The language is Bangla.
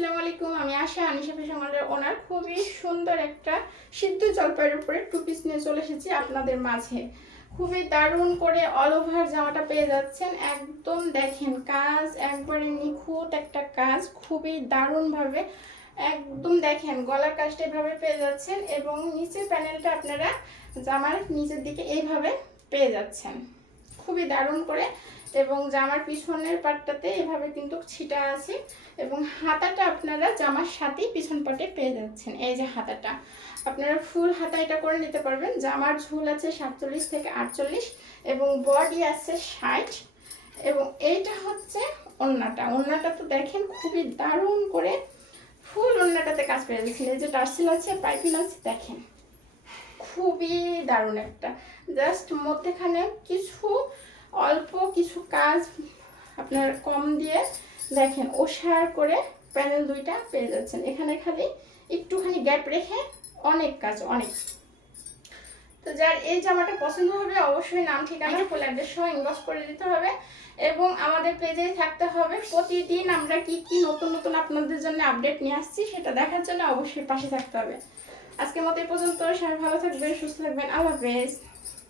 আসসালামু আলাইকুম, আমি আশা, আনিশা ফ্যাশনের ওনার খুবই সুন্দর একটা সিদ্ধ জলপাইয়ের উপরে টু পিস নিয়ে চলে এসেছি আপনাদের মাঝে। খুবই দারুণ করে অল ওভার জামাটা পেয়ে যাচ্ছেন। একদম দেখেন কাজ, একবারে নিখুঁত একটা কাজ, খুবই দারুণভাবে একদম দেখেন গলার কাজটা এভাবে পেয়ে যাচ্ছেন এবং নিচের প্যানেলটা আপনারা জামার নিচের দিকে এইভাবে পেয়ে যাচ্ছেন। খুবই দারুণ করে এবং জামার পিছনের পাটটাতে এভাবে কিন্তু ছিটা আছে এবং হাতাটা আপনারা জামার সাথেই পিছন পাটে পেয়ে যাচ্ছেন, এই যে হাতাটা। আপনারা ফুল হাতা এটা করে নিতে পারবেন। জামার ঝুল আছে সাতচল্লিশ থেকে আটচল্লিশ এবং বডি আছে ষাট এবং এইটা হচ্ছে ওন্নাটা। ওন্নাটা তো দেখেন খুবই দারুণ করে ফুল ওন্নাটাতে কাজ পেয়ে যাচ্ছেন এই যে টার্সেল আছে, পাইপিং আছে, দেখেন। খুবই দারুণ একটা। জাস্ট মধ্যেখানে কিছু অল্প কিছু কাজ আপনার কম দিয়ে দেখেন ওষার করে প্যানেল দুইটা পেয়ে যাচ্ছেন। এখানে খালি একটুখানি গ্যাপ রেখে অনেক কাজ, অনেক। তো যার এই জামাটা পছন্দ হবে অবশ্যই নাম, ঠিকানা ফুল অ্যাড্রেস সহ ইনবক্স করে দিতে হবে এবং আমাদের পেজেই থাকতে হবে। প্রতিদিন আমরা কি কি নতুন নতুন আপনাদের জন্য আপডেট নিয়ে আসছি সেটা দেখার জন্য অবশ্যই পাশে থাকতে হবে। আজকের মতো এই পর্যন্ত। সবাই ভালো থাকবেন, সুস্থ থাকবেন। আল্লাহ হাফেজ।